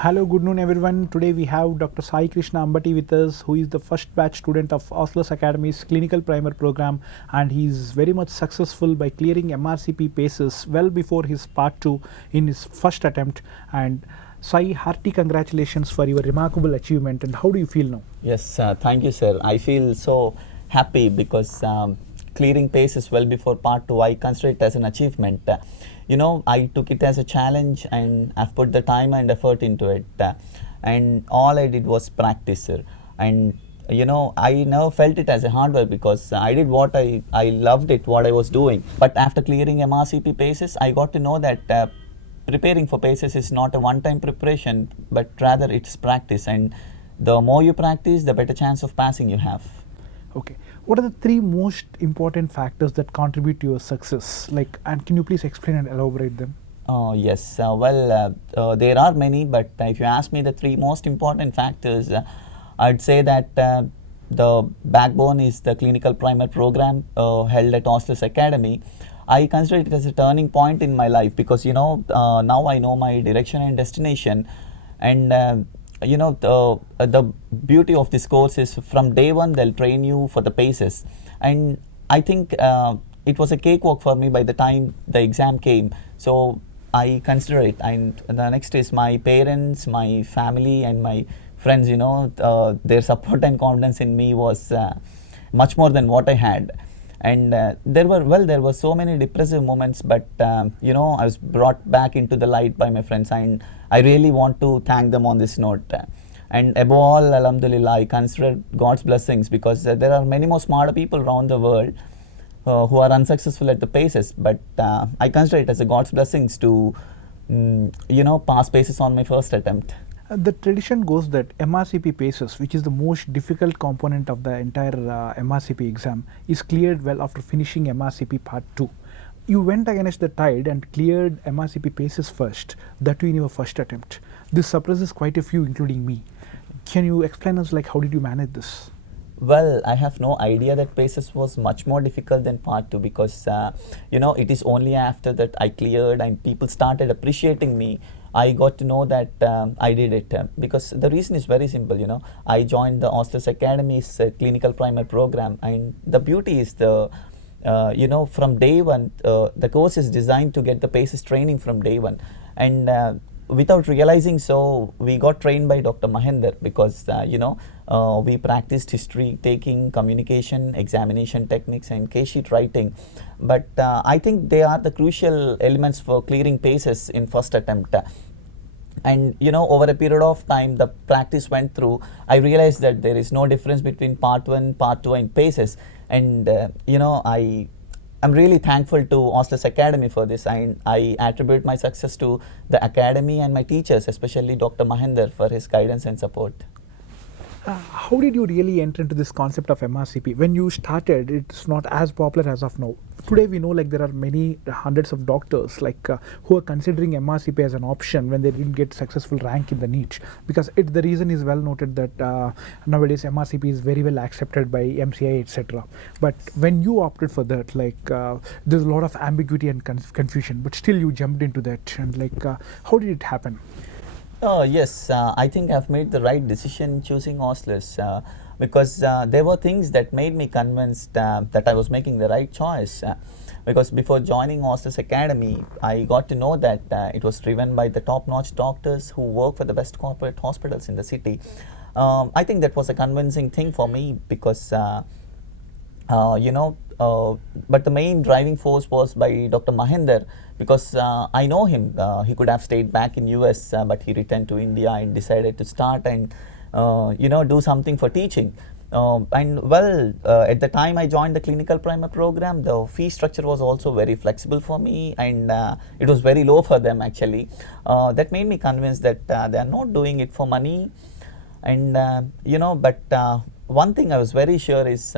Hello, good noon everyone. Today we have Dr. Sai Krishna Ambati with us, who is the first batch student of Oslos Academy's clinical primer program, and he is very much successful by clearing MRCP paces well before his part 2 in his first attempt. And Sai, hearty congratulations for your remarkable achievement. And how do you feel now? Yes, thank you, sir. I feel so happy because clearing paces well before part 2, I consider it as an achievement. I took it as a challenge and I've put the time and effort into it. And all I did was practice, sir. And I never felt it as a hard work because I did what I loved it, what I was doing. But after clearing MRCP paces, I got to know that preparing for paces is not a one-time preparation, but rather it's practice. And the more you practice, the better chance of passing you have. Okay. What are the three most important factors that contribute to your success? And can you please explain and elaborate them? Yes, there are many, but if you ask me the three most important factors, I'd say that the backbone is the clinical primer program held at Oslos Academy. I consider it as a turning point in my life because now I know my direction and destination, and the beauty of this course is from day one they'll train you for the paces, and I think it was a cakewalk for me by the time the exam came. So I consider it. And the next is my parents, my family, and my friends. Their support and confidence in me was much more than what I had. And there were so many depressive moments, but I was brought back into the light by my friends, and I really want to thank them on this note. And above all, alhamdulillah, I consider God's blessings because there are many more smarter people around the world who are unsuccessful at the paces, but I consider it as a God's blessings to pass paces on my first attempt. The tradition goes that MRCP paces, which is the most difficult component of the entire MRCP exam, is cleared well after finishing MRCP part 2. You went against the tide and cleared MRCP paces first, that too in your first attempt. This surprises quite a few, including me. Can you explain us how did you manage this? Well, I have no idea that paces was much more difficult than part 2 because it is only after that I cleared and people started appreciating me. I got to know that I did it because the reason is very simple. I joined the Oslos Academy's clinical primer program, and the beauty is from day one, the course is designed to get the paces training from day one. And without realizing so, we got trained by Dr. Mahendra because, we practiced history taking, communication, examination techniques, and case sheet writing. But I think they are the crucial elements for clearing paces in first attempt. And over a period of time, the practice went through, I realized that there is no difference between part 1, part 2 and paces. And I'm really thankful to Oslos Academy for this, and I attribute my success to the academy and my teachers, especially Dr. Mahendra, for his guidance and support. How did you really enter into this concept of MRCP? When you started, it's not as popular as of now. Today we know there are many hundreds of doctors who are considering MRCP as an option when they didn't get successful rank in the niche, because the reason is well noted that nowadays MRCP is very well accepted by MCI, etc. But when you opted for that, there's a lot of ambiguity and confusion, but still you jumped into that. And how did it happen? Yes, I think I've made the right decision choosing Oslos because there were things that made me convinced that I was making the right choice. Because before joining Oslos Academy, I got to know that it was driven by the top-notch doctors who work for the best corporate hospitals in the city. I think that was a convincing thing for me because but the main driving force was by Dr. Mahendra because I know him. He could have stayed back in US, but he returned to India and decided to start and do something for teaching. At the time I joined the clinical primer program, the fee structure was also very flexible for me, and it was very low for them actually. That made me convinced that they are not doing it for money. And but one thing I was very sure is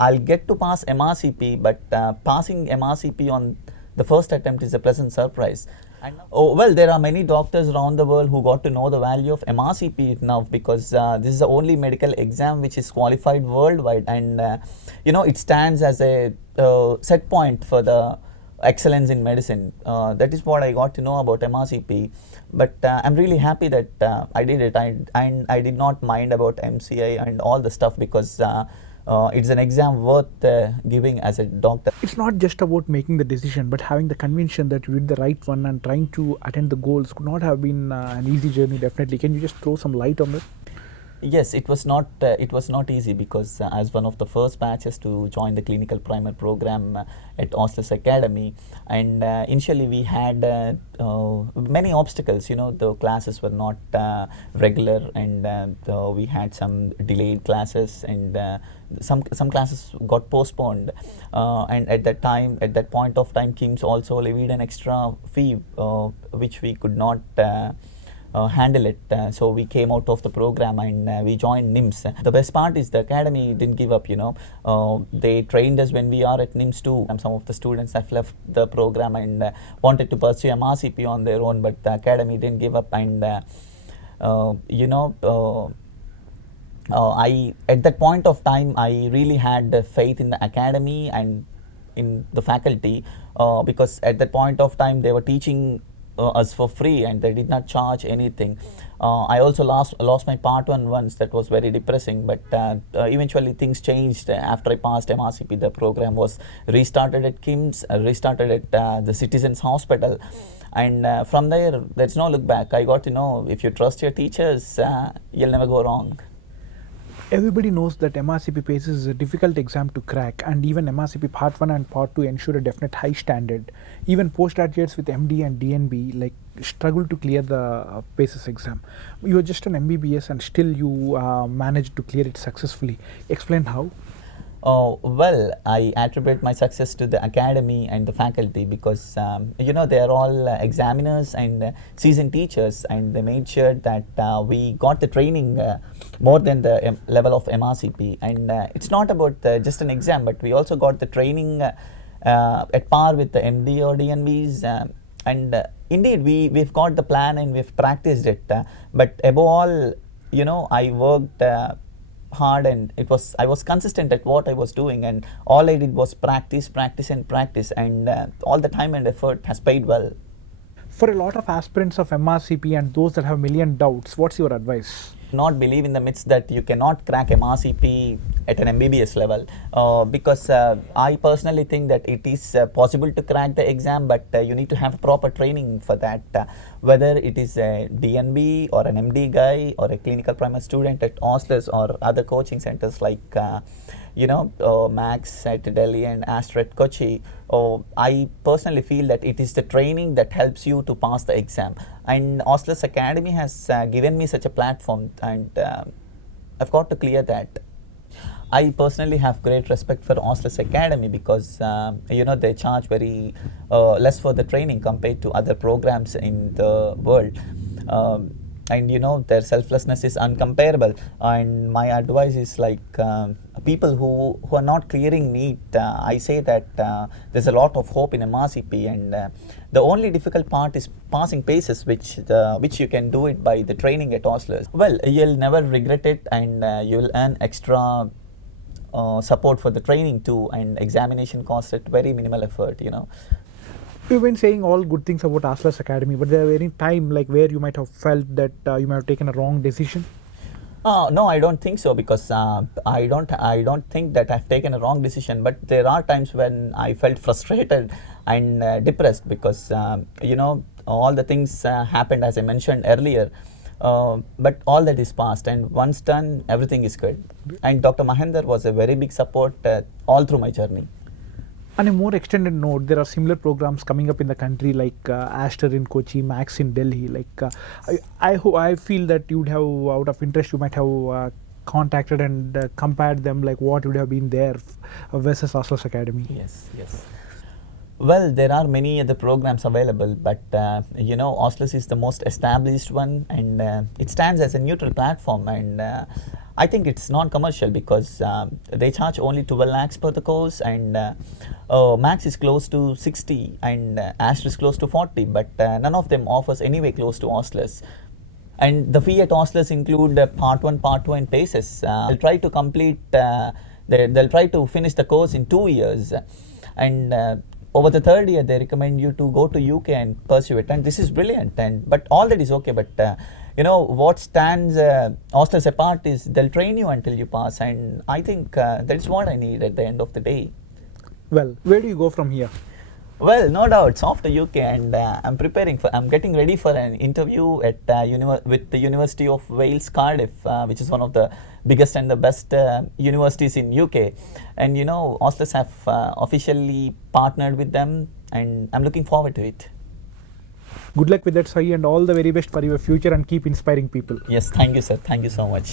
I'll get to pass MRCP, but passing MRCP on the first attempt is a pleasant surprise. There are many doctors around the world who got to know the value of MRCP now because this is the only medical exam which is qualified worldwide, and it stands as a set point for the excellence in medicine. That is what I got to know about MRCP. But I'm really happy that I did it, and I did not mind about MCI and all the stuff, because it's an exam worth giving as a doctor. It's not just about making the decision, but having the conviction that you did the right one and trying to attain the goals could not have been an easy journey, definitely. Can you just throw some light on that? Yes, it was not easy, because as one of the first batches to join the clinical primer program at Oslos Academy, and initially we had many obstacles. The classes were not regular, and we had some delayed classes, and some classes got postponed. And at that point of time, KIMS also levied an extra fee, which we could not handle it. So we came out of the program, and we joined NIMS. The best part is the academy didn't give up. They trained us when we are at NIMS too. And some of the students have left the program and wanted to pursue MRCP on their own, but the academy didn't give up. And I at that point of time, I really had faith in the academy and in the faculty, because at that point of time they were teaching us for free, and they did not charge anything. I also lost my part 1 once. That was very depressing, but eventually things changed. After I passed MRCP, the program was restarted at KIMS, restarted at the Citizens Hospital, and from there's no look back. I got to know, if you trust your teachers, you'll never go wrong. Everybody knows that MRCP PACE is a difficult exam to crack, and even MRCP Part 1 and Part 2 ensure a definite high standard. Even postgraduates with MD and DNB struggle to clear the PACES exam. You are just an MBBS and still you managed to clear it successfully. Explain how? Well, I attribute my success to the academy and the faculty, because they are all examiners and seasoned teachers, and they made sure that we got the training more than the level of MRCP. And it's not about just an exam, but we also got the training at par with the MD or DNBs. And indeed, we've got the plan and we've practiced it. But above all, I worked hard, and I was consistent at what I was doing, and all I did was practice, and all the time and effort has paid well. For a lot of aspirants of MRCP and those that have a million doubts, what's your advice? Not believe in the myths that you cannot crack MRCP at an MBBS level, because I personally think that it is possible to crack the exam, but you need to have proper training for that. Whether it is a DNB or an MD guy or a clinical primer student at Oslos or other coaching centers like Max at Delhi and Astra at Kochi, I personally feel that it is the training that helps you to pass the exam. And Oslos Academy has given me such a platform, and I've got to clear that. I personally have great respect for Oslos Academy, because they charge very less for the training compared to other programs in the world. And their selflessness is uncomparable. And my advice is people who are not clearing NEET, I say that there's a lot of hope in MRCP, and the only difficult part is passing PACES, which you can do it by the training at Oslo. Well, you'll never regret it, and you'll earn extra support for the training too, and examination costs at very minimal effort. You've been saying all good things about Oslos Academy, but there were any time where you might have felt that you might have taken a wrong decision? No, I don't think so, because I don't think that I've taken a wrong decision. But there are times when I felt frustrated and depressed, because all the things happened as I mentioned earlier. But all that is past, and once done, everything is good. And Dr. Mahendra was a very big support all through my journey. On a more extended note, there are similar programs coming up in the country, like Aster in Kochi, Max in Delhi. I feel that you would have, out of interest, you might have contacted and compared them, what would have been there versus Oslos Academy. Yes. Well, there are many other programs available, but Oslos is the most established one, and it stands as a neutral platform, and I think it's non-commercial, because they charge only 12 lakhs per the course, and Max is close to 60, and Astra is close to 40, but none of them offers anyway close to Oslos. And the fee at Oslos include Part 1, Part 2 and PACES. They'll try to complete, they'll try to finish the course in 2 years, and over the third year they recommend you to go to UK and pursue it, and this is brilliant. And but all that is okay, but what stands hostels apart is they'll train you until you pass, and I think that's what I need at the end of the day. Well, where do you go from here? Well, no doubts off the UK, and I'm getting ready for an interview at with the University of Wales, Cardiff, which is one of the biggest and the best universities in UK. And hostels have officially partnered with them, and I'm looking forward to it. Good luck with that, Sai, and all the very best for your future, and keep inspiring people. Yes, thank you, sir. Thank you so much.